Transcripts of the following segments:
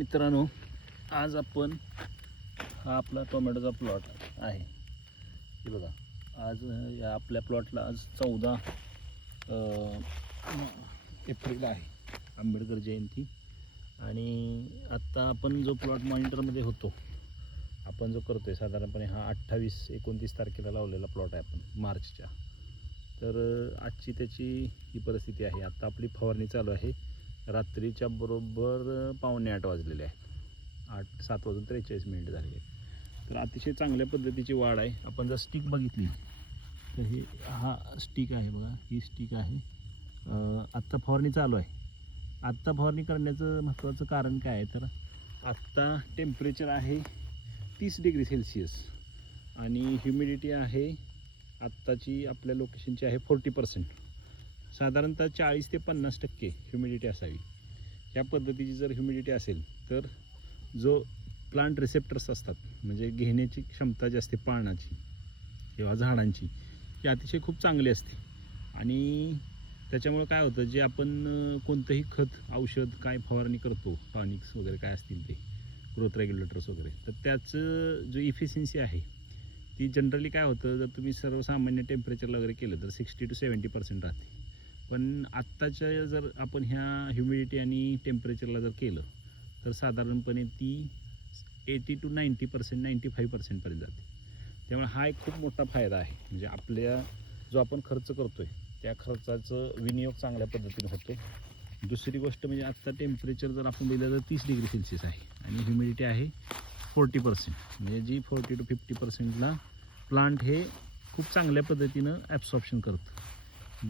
मित्रांनो, आज आपण हा आपला टोमॅटोचा प्लॉट आहे. हे बघा, आज या आपल्या प्लॉटला आज 14 एप्रिल आहे, आंबेडकर जयंती. आणि आत्ता आपण जो प्लॉट मॉनिटरमध्ये होतो, आपण जो करतोय साधारणपणे हा 28-29 तारखेला लावलेला प्लॉट आहे आपण मार्चच्या. तर आजची त्याची ही परिस्थिती आहे. आत्ता आपली फवारणी चालू आहे. रात्रीच्या बरोबर 7:45 वाजलेले आहेत. 7:43 झालेले आहेत. तर अतिशय चांगल्या पद्धतीची वाढ आहे. आपण जर स्टिक बघितली तर हे हा स्टिक आहे बघा, ही स्टिक आहे. आत्ता फवारणी चालू आहे. आत्ता फवारणी करण्याचं महत्त्वाचं कारण काय आहे, तर आत्ता टेम्परेचर आहे 30 डिग्री सेल्सिअस आणि ह्युमिडिटी आहे आत्ताची आपल्या लोकेशनची आहे 40%. साधारणतः 40 ते 50% ह्युमिडिटी असावी. ह्या पद्धतीची जर ह्युमिडिटी असेल तर जो प्लांट रिसेप्टर्स असतात, म्हणजे घेण्याची क्षमता जी असते पानाची किंवा झाडांची, ही अतिशय खूप चांगली असते. आणि त्याच्यामुळं काय होतं, जे आपण कोणतंही खत औषध काय फवारणी करतो, टॉनिक्स वगैरे काय असतील ते ग्रोथ रेग्युलेटर्स वगैरे, तर त्याचं जो इफिशियन्सी आहे ती जनरली काय होतं, जर तुम्ही सर्वसामान्य टेम्परेचरला वगैरे केलं तर 60 to 70% राहते. पण आत्ताच्या जर आपण ह्या ह्युमिडिटी आणि टेम्परेचरला जर केलं तर साधारणपणे ती 80 to 90%, 95% जाते. त्यामुळे हा एक खूप मोठा फायदा आहे. म्हणजे आपल्या जो आपण खर्च करतोय त्या खर्चाचं विनियोग चांगल्या पद्धतीने होतो. दुसरी गोष्ट म्हणजे आत्ता टेम्परेचर जर आपण दिलं तर 30 डिग्री सेल्सिअस आहे आणि ह्युमिडिटी आहे 40%. म्हणजे जी 40 to 50%ला प्लांट हे खूप चांगल्या पद्धतीनं ॲब्सॉर्प्शन करतं.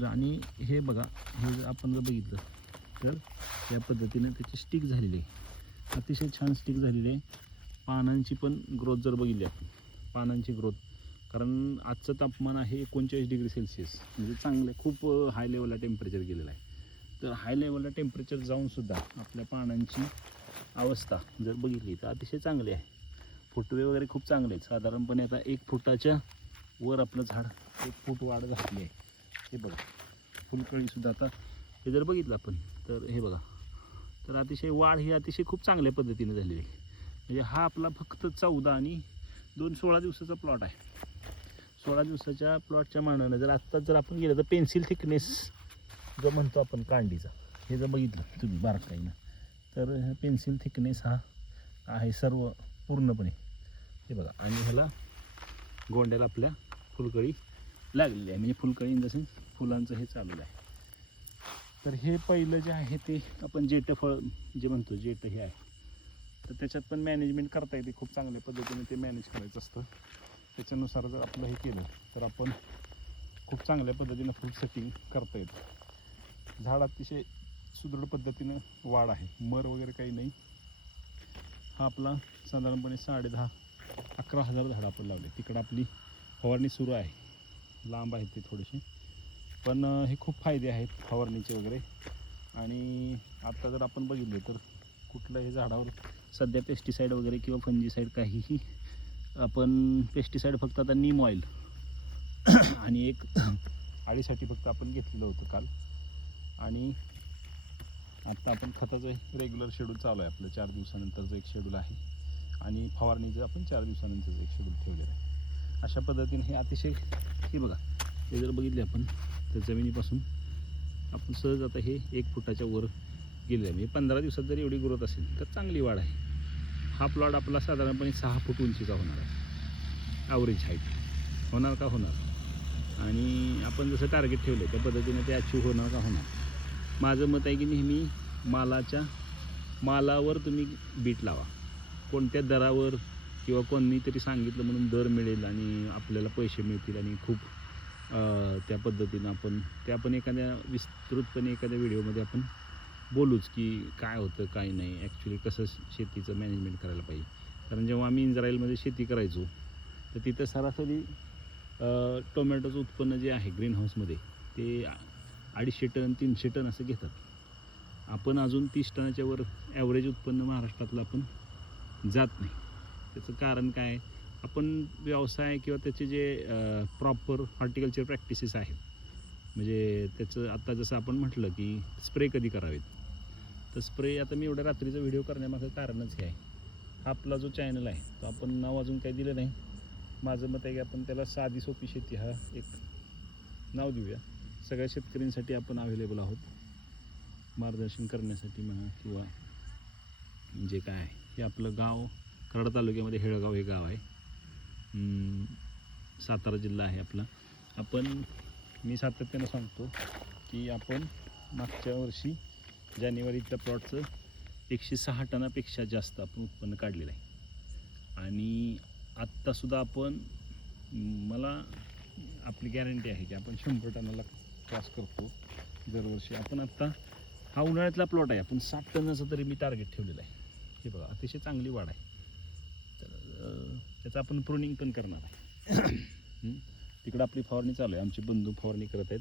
आणि हे बघा, हे जर आपण जर बघितलं तर या पद्धतीनं त्याची स्टिक झालेली आहे, अतिशय छान स्टिक झालेली आहे. पानांची पण ग्रोथ जर बघितली आपण, पानांची ग्रोथ, कारण आजचं तापमान आहे 39 डिग्री सेल्सिअस, म्हणजे चांगलं खूप हाय लेवलला टेम्परेचर गेलेलं आहे. तर हाय लेवलला टेम्परेचर जाऊनसुद्धा आपल्या पानांची अवस्था जर बघितली तर अतिशय चांगली आहे. फुटवे वगैरे खूप चांगले आहेत. साधारणपणे आता 1 फुटाच्या वर आपलं झाड 1 फूट वाढ झालेली आहे. हे बघा, फुलकळीसुद्धा आता हे जर बघितलं आपण तर हे बघा, तर अतिशय वाढ ही अतिशय खूप चांगल्या पद्धतीने झालेली आहे. म्हणजे हा आपला फक्त 14 आणि 16 दिवसाचा प्लॉट आहे. 16 दिवसाच्या प्लॉटच्या मानानं जर आत्ताच जर आपण गेलं तर पेन्सिल थिकनेस जो म्हणतो आपण कांडीचा, हे जर बघितलं तुम्ही बारकाईनं तर पेन्सिल थिकनेस हा आहे सर्व पूर्णपणे. हे बघा, आणि ह्याला गोंड्याला आपल्या फुलकळी लागलेली आहे, म्हणजे फुलकळी इन द सेन्स फुलांचं हे चालू आहे. तर हे पहिलं जे आहे ते आपण जेट फळ जे म्हणतो, जेट हे आहे, तर त्याच्यात पण मॅनेजमेंट करता येते. खूप चांगल्या पद्धतीने ते मॅनेज करायचं असतं. त्याच्यानुसार जर आपलं हे केलं तर आपण खूप चांगल्या पद्धतीनं फुल सेटिंग करता येतं. झाड अतिशय सुदृढ पद्धतीनं वाढ आहे, मर वगैरे काही नाही. हा आपला साधारणपणे 10,500-11,000 झाडं आपण लावले. तिकडं आपली फवारणी सुरू आहे, लांब आहेत ते थोडेसे, पण हे खूप फायदे आहेत फवारणीचे वगैरे. आणि आता जर आपण बघितले तर कुठल्याही झाडावर सध्या पेस्टिसाईड वगैरे किंवा फंजीसाईड काहीही आपण पेस्टिसाईड फक्त आता नीम ऑइल आणि एक अळीसाठी फक्त आपण घेतलेलं होतं काल. आणि आत्ता आपण खताचं रेग्युलर शेड्यूल चालू आहे आपलं. 4 दिवसानंतरचं एक शेड्यूल आहे आणि फवारणीचं आपण 4 दिवसानंतरचं एक शेड्यूल ठेवलेलं आहे. अशा पद्धतीने हे अतिशय, हे बघा, हे जर बघितले आपण तर जमिनीपासून आपण सहज आता हे 1 फुटाच्या वर गेलेलं आहे. म्हणजे 15 दिवसात जर एवढी ग्रोथ असेल तर चांगली वाढ आहे. हा प्लॉट आपला साधारणपणे 6 फूट उंचीचा होणार आहे, ॲव्हरेज हाईट होणार का होणार. आणि आपण जसं टार्गेट ठेवलं त्या पद्धतीने ते अचीव होणार का होणार. माझं मत आहे की नेहमी मालावर तुम्ही बीट लावा. कोणत्या दरावर किंवा कोणीतरी सांगितलं म्हणून दर मिळेल आणि आपल्याला पैसे मिळतील आणि खूप त्या पद्धतीनं आपण एखाद्या विस्तृतपणे एखाद्या व्हिडिओमध्ये आपण बोलूच की काय होतं काय नाही, ॲक्च्युली कसं शेतीचं मॅनेजमेंट करायला पाहिजे. कारण जेव्हा आम्ही इस्रायलमध्ये शेती करायचो तर तिथं सरासरी टोमॅटोचं उत्पन्न जे आहे ग्रीन हाऊसमध्ये ते 250 टन 300 टन असं घेतात. आपण अजून 30 टनाच्या वर ॲव्हरेज उत्पन्न महाराष्ट्रातलं आपण जात नाही. त्याचं कारण काय, आपण व्यवसाय किंवा त्याचे जे प्रॉपर हॉर्टिकल्चर प्रॅक्टिसेस आहेत, म्हणजे त्याचं आता जसं आपण म्हटलं की स्प्रे कधी करावेत, तर स्प्रे आता मी एवढ्या रात्रीचा व्हिडिओ करण्यामागं कारणच हे आहे. हा आपला जो चॅनल आहे तो आपण नाव अजून काही दिलं नाही. माझं मत आहे की आपण त्याला साधी सोपी शेती हा एक नाव देऊया. सगळ्या शेतकऱ्यांसाठी आपण अवेलेबल आहोत, मार्गदर्शन करण्यासाठी म्हणा किंवा जे काय आहे. हे आपलं गाव कराड तालुक्यामध्ये हेळगाव हे गाव आहे, सातारा जिल्हा आहे आपला. मी सातत्यानं सांगतो की आपण मागच्या वर्षी जानेवारीतल्या प्लॉटचं 106 टनापेक्षा जास्त आपण उत्पन्न काढलेलं आहे. आणि आत्तासुद्धा आपण मला आपली गॅरंटी आहे की आपण 100 टनाला क्रॉस करतो दरवर्षी. आपण आत्ता हा उन्हाळ्यातला प्लॉट आहे, आपण 60 टनाचं तरी मी टार्गेट ठेवलेलं आहे. हे बघा अतिशय चांगली वाढ आहे. तर त्याचं आपण प्रूनिंग पण करणार आहे. तिकडं आपली फवारणी चालू आहे, आमचे बंधू फवारणी करत आहेत.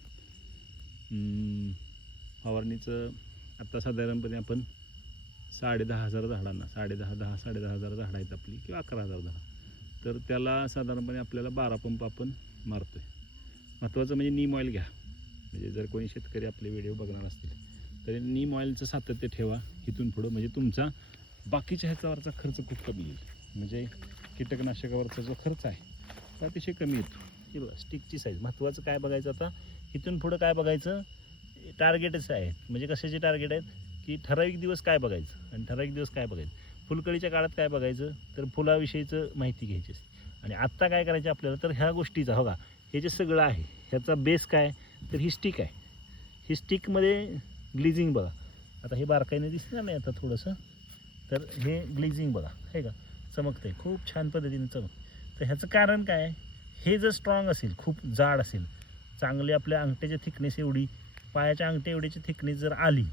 फवारणीचं आत्ता साधारणपणे आपण 10,500 झाडांना 10,500 झाडं आहेत आपली किंवा 11,000 झाडं. तर त्याला साधारणपणे आपल्याला 12 पंप आपण मारतो आहे. महत्त्वाचं म्हणजे नीम ऑइल घ्या. म्हणजे जर कोणी शेतकरी आपले व्हिडिओ बघणार असतील तर नीम ऑइलचं सातत्य ठेवा इथून पुढं, म्हणजे तुमचा बाकीच्या ह्याच्यावरचा खर्च खूप कमी येईल. म्हणजे कीटकनाशकावरचा जो खर्च आहे तो अतिशय कमी येतो. हे बघा स्टिकची साईज. महत्त्वाचं काय बघायचं आता इथून पुढं काय बघायचं, टार्गेटच आहे. म्हणजे कशाचे टार्गेट आहेत की ठराविक दिवस काय बघायचं आणि ठराविक दिवस काय बघायचं. फुलकळीच्या काळात काय बघायचं तर फुलाविषयीचं माहिती घ्यायची. आणि आत्ता काय करायचं आपल्याला तर ह्या गोष्टीचा हो का हे जे सगळं आहे ह्याचा बेस काय तर ही स्टिक आहे. ही स्टिकमध्ये ग्लिझिंग बघा. आता हे बारकाईने दिसणार नाही आता थोडंसं, तर हे ग्लिझिंग बघा हे का चमकतंय, खूप छान पद्धतीने चमकतं. तर ह्याचं कारण काय आहे, हे जर स्ट्रॉंग असेल, खूप जाड असेल, चांगले आपल्या अंगठ्याच्या थिकनेस एवढी, पायाच्या अंगठ्या एवढीची थिकनेस जर आली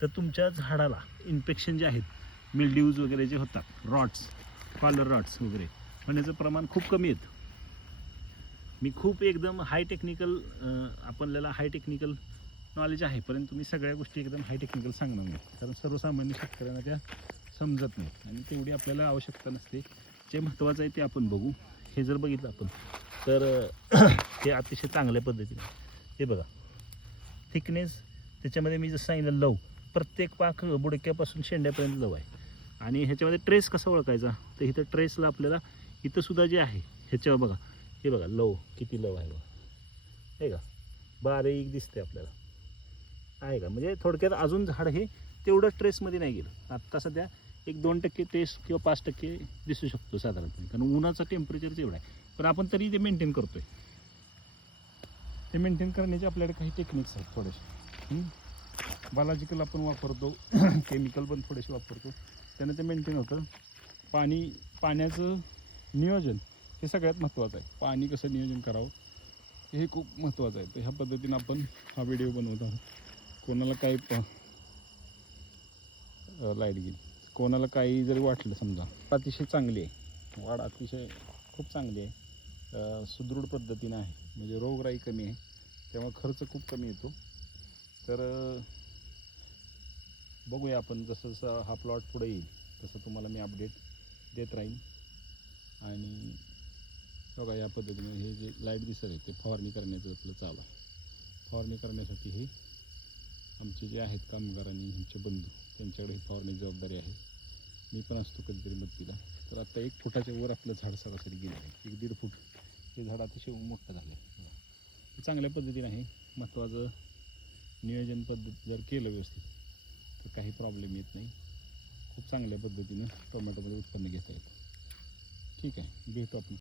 तर तुमच्या झाडाला इन्फेक्शन जे आहेत, मिल्ड्यूज वगैरे जे होतात, रॉट्स, कॉलर रॉट्स वगैरे होण्याचं प्रमाण खूप कमी येतं. मी खूप एकदम हाय टेक्निकल आपल्याला हाय टेक्निकल नॉलेज आहे, परंतु मी सगळ्या गोष्टी एकदम हाय टेक्निकल सांगणार नाही, कारण सर्वसामान्य शेतकऱ्यांना त्या समजत नाही आणि तेवढी आपल्याला आवश्यकता नसते. जे महत्त्वाचं आहे ते आपण बघू. हे जर बघितलं आपण तर हे अतिशय चांगल्या पद्धतीने हे बघा थिकनेस, त्याच्यामध्ये मी जसं सांगितलं लव, प्रत्येक पाक बुडक्यापासून शेंड्यापर्यंत लव आहे. आणि ह्याच्यामध्ये ट्रेस कसा ओळखायचा तर इथं ट्रेसला आपल्याला इथंसुद्धा जे आहे ह्याच्यावर बघा, हे बघा लव किती लव आहे बघा, हे का बारीक दिसते आपल्याला आहे का. म्हणजे थोडक्यात अजून झाड हे तेवढं ट्रेसमध्ये नाही गेलं. आत्ता सध्या 1-2% ट्रेस किंवा 5% दिसू शकतो साधारणपणे, कारण उन्हाचं टेम्परेचर एवढं आहे. पण आपण तरी ते मेंटेन करतोय. ते मेंटेन करण्याचे आपल्याकडे काही टेक्निक्स आहेत थोडेसे. बायोलॉजिकल आपण वापरतो, केमिकल पण थोडेसे वापरतो, त्यानं ते मेंटेन होतं. पाण्याचं नियोजन हे सगळ्यात महत्त्वाचं आहे. पाणी कसं नियोजन करावं हे खूप महत्त्वाचं आहे. तर ह्या पद्धतीनं आपण हा व्हिडिओ बनवत आहोत. कोणाला काही लाईट गेली, कोणाला काही जरी वाटलं समजा, अतिशय चांगली आहे वाढ, अतिशय खूप चांगली आहे, सुदृढ पद्धतीनं आहे. म्हणजे रोगराई कमी आहे, त्यामुळे खर्च खूप कमी येतो. तर बघूया आपण जसं जसं हा प्लॉट पुढे येईल तसं तुम्हाला मी अपडेट देत राहीन. आणि बघा या पद्धतीने हे जे लाईट दिसत आहे ते फवारणी करण्याचं आपलं चालू आहे. फवारणी करण्यासाठी हे आमचे जे आहेत कामगार आणि आमचे बंधू त्यांच्याकडे ही फवारणी जबाबदारी आहे. मी पण असतो कधीतरी मदतीला. तर आता 1 फुटाच्या वर आपलं झाड सरासरी गेलं आहे, 1-1.5 फूट हे झाड अतिशय मोठं झालं आहे. हे चांगल्या पद्धतीने आहे. महत्त्वाचं नियोजन पद्धत जर केलं व्यवस्थित तर काही प्रॉब्लेम येत नाही. खूप चांगल्या पद्धतीनं टोमॅटोमध्ये उत्पन्न घेता येतं. ठीक आहे, भेटू आपण.